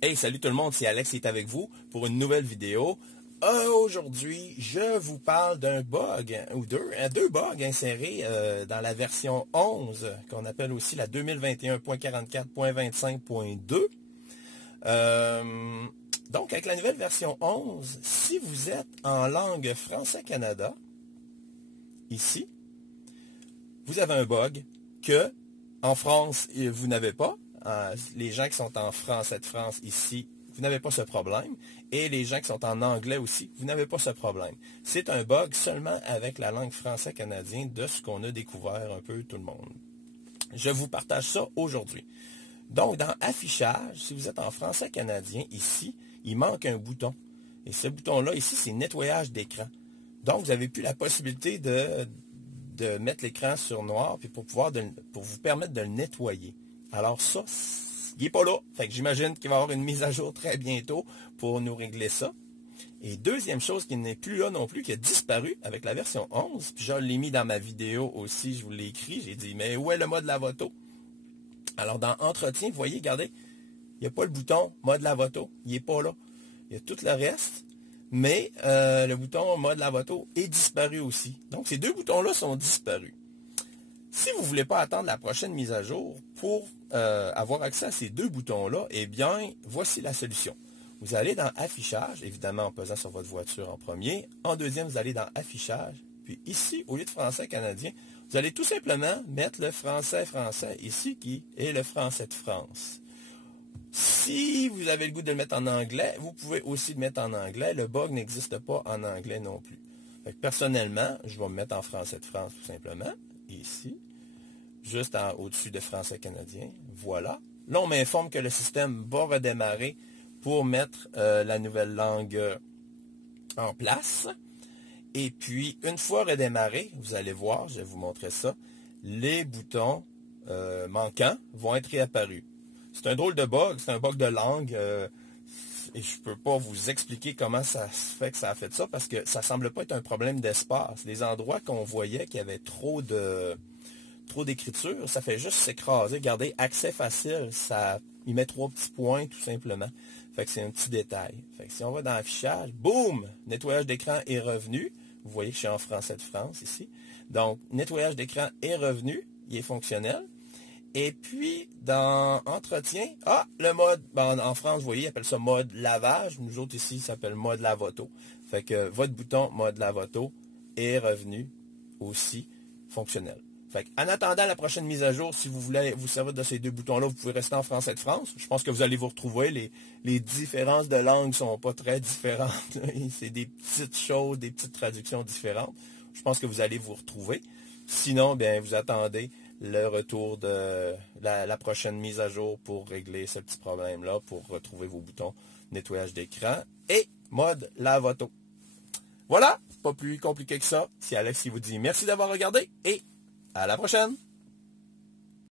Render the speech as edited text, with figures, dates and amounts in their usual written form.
Hey, salut tout le monde, c'est Alex qui est avec vous pour une nouvelle vidéo. Aujourd'hui, je vous parle d'un bug, ou deux bugs insérés dans la version 11, qu'on appelle aussi la 2021.44.25.2. Donc, avec la nouvelle version 11, si vous êtes en langue français-canada, ici, vous avez un bug que, en France, vous n'avez pas. Les gens qui sont en français de France ici, vous n'avez pas ce problème. Et les gens qui sont en anglais aussi, vous n'avez pas ce problème. C'est un bug seulement avec la langue français-canadien de ce qu'on a découvert un peu tout le monde. Je vous partage ça aujourd'hui. Donc, dans Affichage, si vous êtes en français canadien, ici, il manque un bouton. Et ce bouton-là, ici, c'est Nettoyage d'écran. Donc, vous n'avez plus la possibilité de mettre l'écran sur noir puis pour vous permettre de le nettoyer. Alors ça, il n'est pas là. Fait que j'imagine qu'il va y avoir une mise à jour très bientôt pour nous régler ça. Et deuxième chose qui n'est plus là non plus, qui a disparu avec la version 11, puis je l'ai mis dans ma vidéo aussi, je vous l'ai écrit, j'ai dit, mais où est le mode lavoto? Alors dans Entretien, vous voyez, regardez, il n'y a pas le bouton mode lavoto, il n'est pas là. Il y a tout le reste, mais le bouton mode lavoto est disparu aussi. Donc ces deux boutons-là sont disparus. Si vous ne voulez pas attendre la prochaine mise à jour pour avoir accès à ces deux boutons-là, eh bien, voici la solution. Vous allez dans Affichage, évidemment en pesant sur votre voiture en premier. En deuxième, vous allez dans Affichage. Puis ici, au lieu de français canadien, vous allez tout simplement mettre le français ici qui est le français de France. Si vous avez le goût de le mettre en anglais, vous pouvez aussi le mettre en anglais. Le bug n'existe pas en anglais non plus. Fait que personnellement, je vais me mettre en français de France tout simplement. Ici, juste au-dessus de français canadien. Voilà. Là, on m'informe que le système va redémarrer pour mettre la nouvelle langue en place. Et puis, une fois redémarré, vous allez voir, je vais vous montrer ça, les boutons manquants vont être réapparus. C'est un drôle de bug, c'est un bug de langue. Et je ne peux pas vous expliquer comment ça se fait que ça a fait ça, parce que ça ne semble pas être un problème d'espace. Les endroits qu'on voyait qu'il y avait trop d'écriture, ça fait juste s'écraser. Regardez, accès facile, il met 3 petits points tout simplement. Fait que c'est un petit détail. Fait que si on va dans Affichage, boum, nettoyage d'écran est revenu. Vous voyez que je suis en français de France ici. Donc, nettoyage d'écran est revenu, il est fonctionnel. Et puis, dans Entretien, le mode, en France, vous voyez, ils appellent ça mode lavage. Nous autres ici, ça s'appelle mode lavoto. Fait que votre bouton mode lavoto est revenu aussi fonctionnel. Fait que, en attendant la prochaine mise à jour, si vous voulez vous servir de ces deux boutons-là, vous pouvez rester en français de France. Je pense que vous allez vous retrouver. Les différences de langue ne sont pas très différentes. C'est des petites choses, des petites traductions différentes. Je pense que vous allez vous retrouver. Sinon, bien, vous attendez le retour de la prochaine mise à jour pour régler ce petit problème-là, pour retrouver vos boutons nettoyage d'écran et mode lavoto. Voilà, pas plus compliqué que ça. C'est Alex qui vous dit merci d'avoir regardé et à la prochaine!